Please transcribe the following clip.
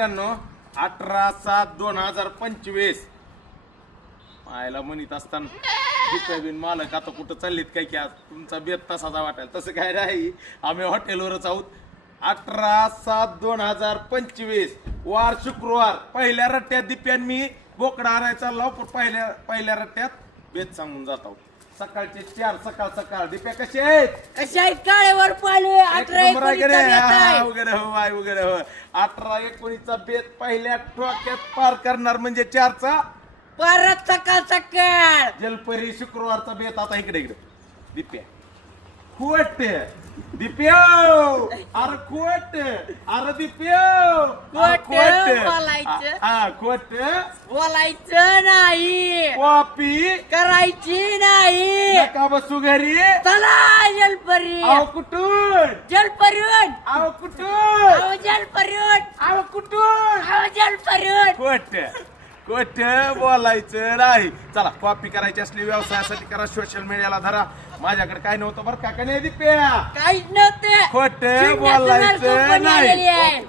मित्रांनो 18/7/2025 आयला म्हणत असताना दीपाबीन मालक आता कुठं चाललीत काय की आज तुमचा बेत तसाचा वाटेल तसं काय नाही आम्ही हॉटेलवरच आहोत 18/7/2025 वार शुक्रवार पहिल्या रट्ट्यात दिप्यान मी बोकडा आणायचा चाललो पण पहिल्या रट्ट्यात बेत सांगून जात आहोत सकाळचे 4 सकाळ दिप्या कसे आहेत कशा आहेत काळेवर पाळू 18/19 वगैरे हो बाय वगैरे हो 18/19 बेत पहिल्या टोक्यात पार करणार म्हणजे 4चा परत सकाळ जलपरी शुक्रवारचा बेत आता इकडे दिप्या खोट दिप्या अरे खोट अरे दिप्या बोलायचं. खोट बोलायचं नाही कॉपी करायची नाही नका बसू घरी चला जलपरी आव कुठून जलपरीहून आव कुठून जलपरीहून कुठून जलपरीहून खोट बोलायचं नाही चला कॉपी करायची असली व्यवसायासाठी करा सोशल मीडियाला धरा माझ्याकडे काय नव्हतं बरं का नाही दिप्या काहीच नव्हते खोट बोलायचं नाही